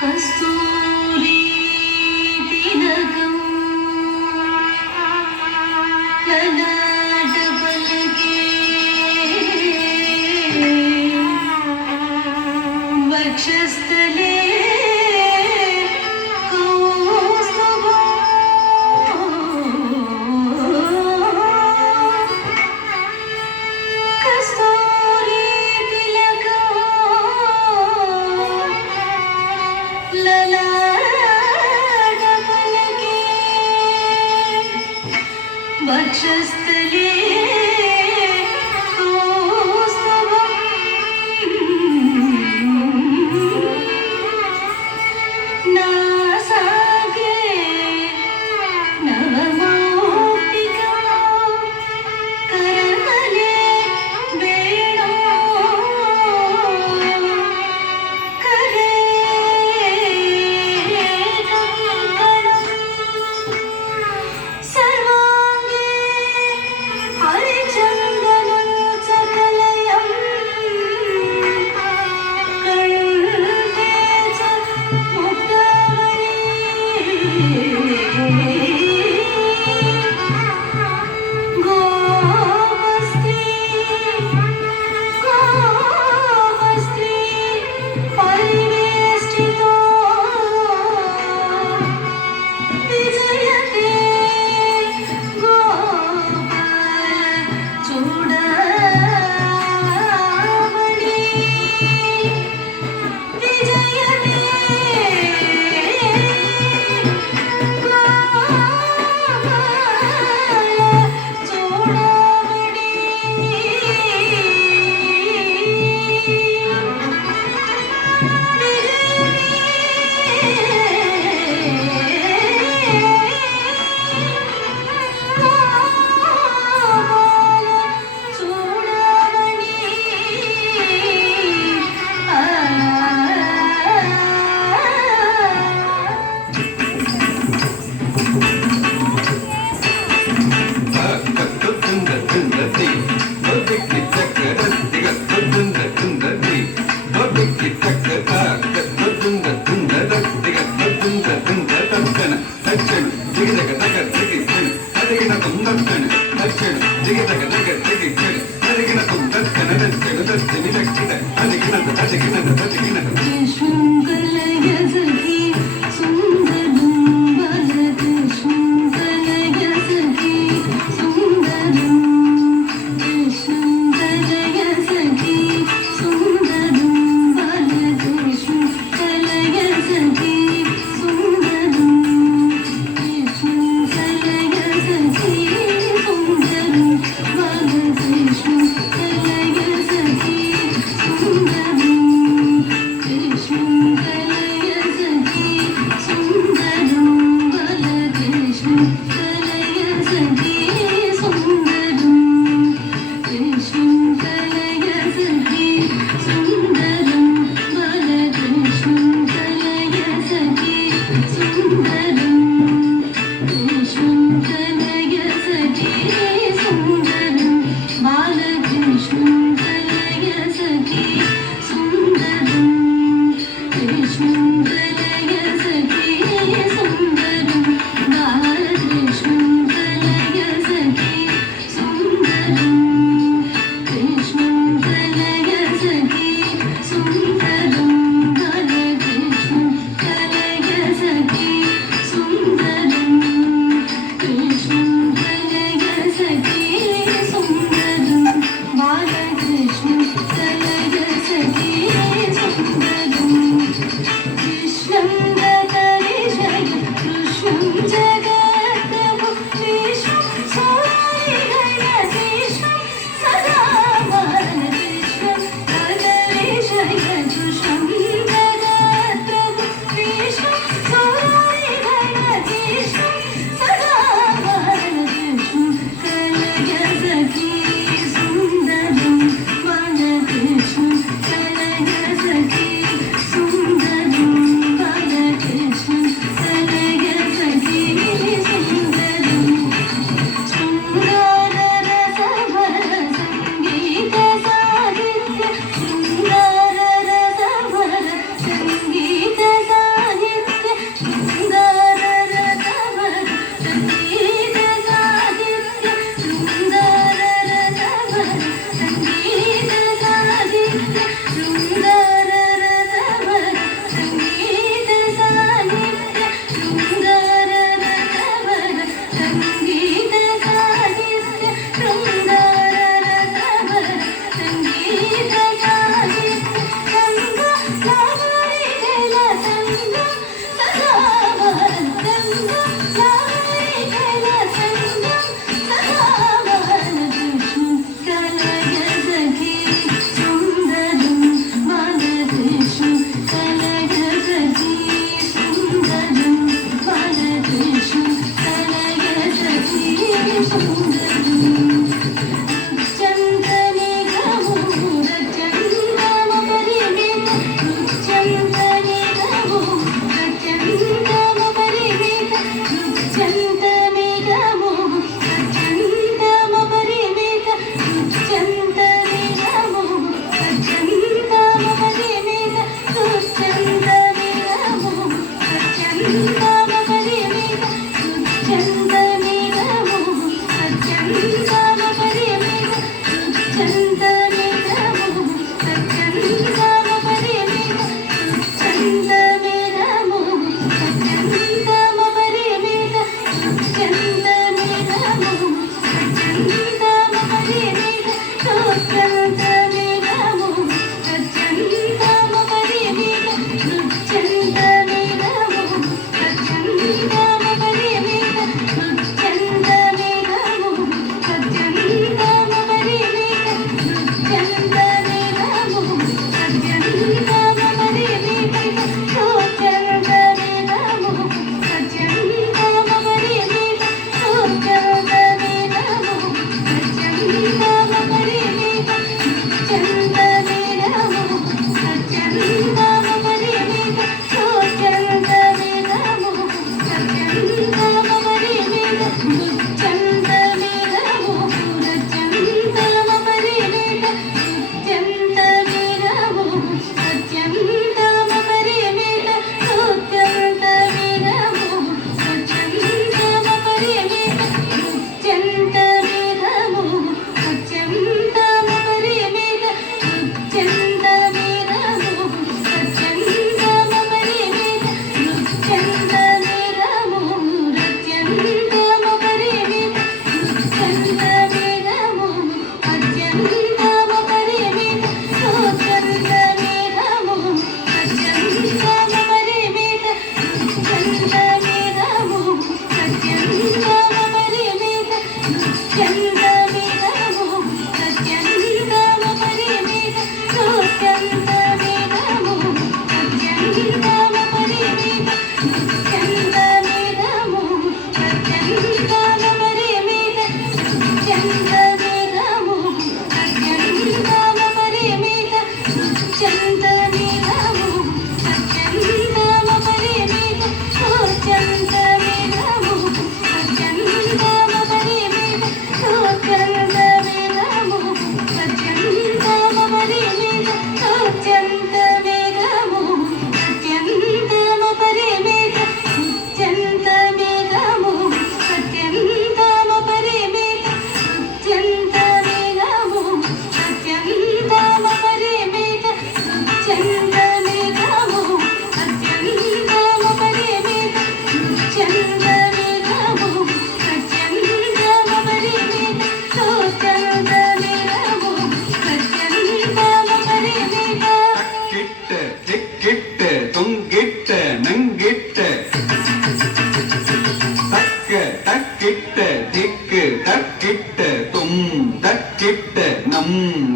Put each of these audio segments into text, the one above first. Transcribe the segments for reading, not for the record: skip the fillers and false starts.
కస్తూరి తిలకం లలాట పలకే వక్షస్థలే వక్షస్థలే కౌస్తుభం నాసాగ్రే నవమౌక్తికా కరతలే వేణో కరే కంకణం సర్వాంగే హరిచందనం చకలయం కంఠే చ ముక్తావళి గోమస్త్రీ పరివేష్టితో విజయతే గోపాల చూడమణి విజయతే గోపాల చూడమణి బాల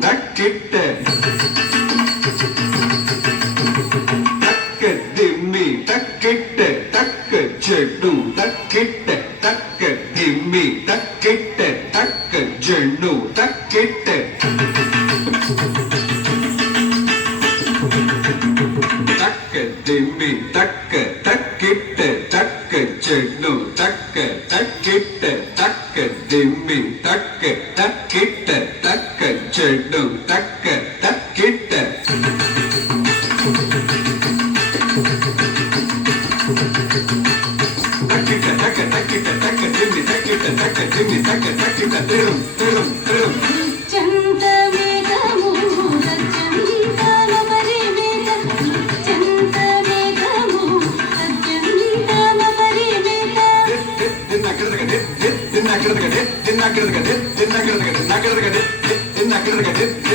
தக்கிட்ட தக்க திம்மி தக்கிட்ட தக்க ஜெண்டு தக்கிட்ட தக்க திம்மி தக்கிட்ட தக்க ஜெண்டு தக்கிட்ட தக்க திம்மி தக்க தக்கிட்ட தக்க ஜெண்டு தக்க தக்கிட்ட தக்க திம்மி தக்க தக்கிட்ட தக்க ஜெண்டு தக்க தக்கிட்ட தக்கிட்ட தக்க தக்கிட்ட தக்க திம்மி தக்கிட்ட தக்க திம்மி தக்க தக்கிட்ட திரும் திரும் திரும் చంత మేఘము అత్యంత పరిమేత చంత మేఘము అత్యంత పరిమేత చంత మేఘము అత్యంత పరిమేత చంత మేఘము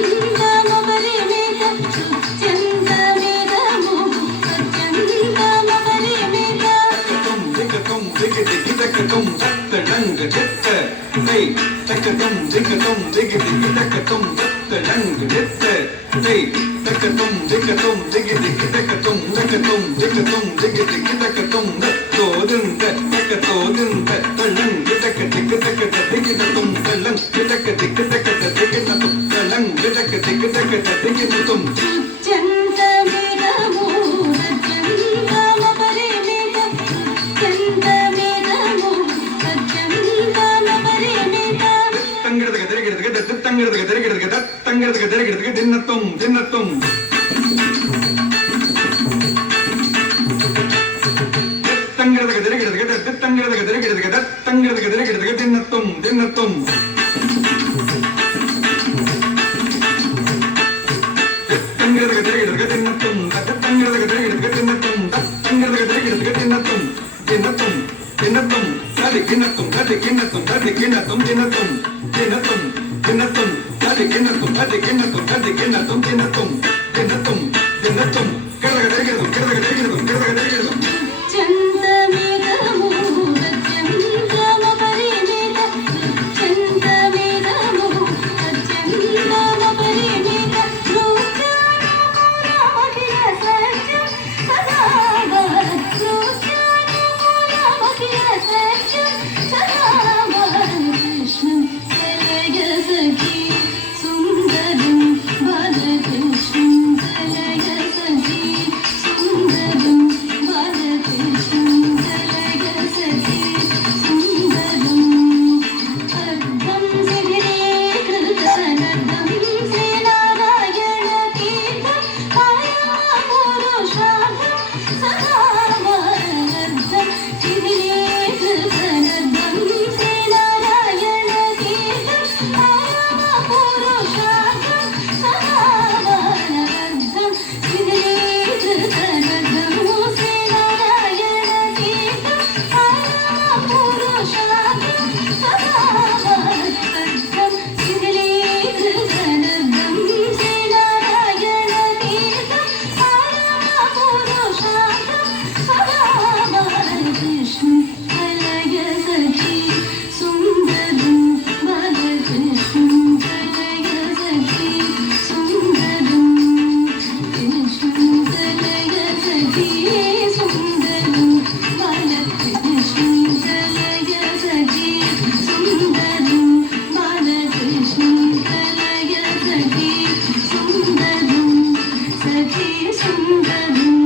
అత్యంత పరిమేత చంత మేఘము అత్యంత పరిమేత చంత మేఘము అత్యంత పరిమేత தின்னத்தும் தின்னத்தும் தின்னத்தும் தின்னத்தும் చంత మేఘము అత్యంత పరిమేత చంత మేఘము అత్యంత పరిమేత నృత్యానుకూలమఖిల సత్యం సదావర నృత్యానుకూలమఖిల సత్యం సదావర కృష్ణం కలయ సఖీ సుందరం బాలకృష్ణం కలయ సఖీ సుందరం బాలకృష్ణం కలయ సఖీ సుందరం అర్ధం శ్రీకృతనర్ధం శ్రీనారాయణ తీర్థం పరమపురుషార్థం సదావరర్థం శ్రీకృతనర్ధం శ్రీనారాయణ తీర్థం పరమపురుషార్థం సదావరర్థం శ్రీకృతనర్ధం శ్రీనారాయణ తీర్థం పరమపురుషార్థం సదావరర్థం శ్రీకృతనర్ధం శ్రీనారాయణ తీర్థం పరమపురుషార్థం సదావరకృష్ణం కలయ సఖీ సుందరం బాలకృష్ణం కలయ సఖీ సుందరం కృష్ణం కలయ సఖీ సుందరం బాలకృష్ణం కలయ సఖీ సుందరం బాలకృష్ణం కలయ సఖీ సుందరం సఖీ సుందరం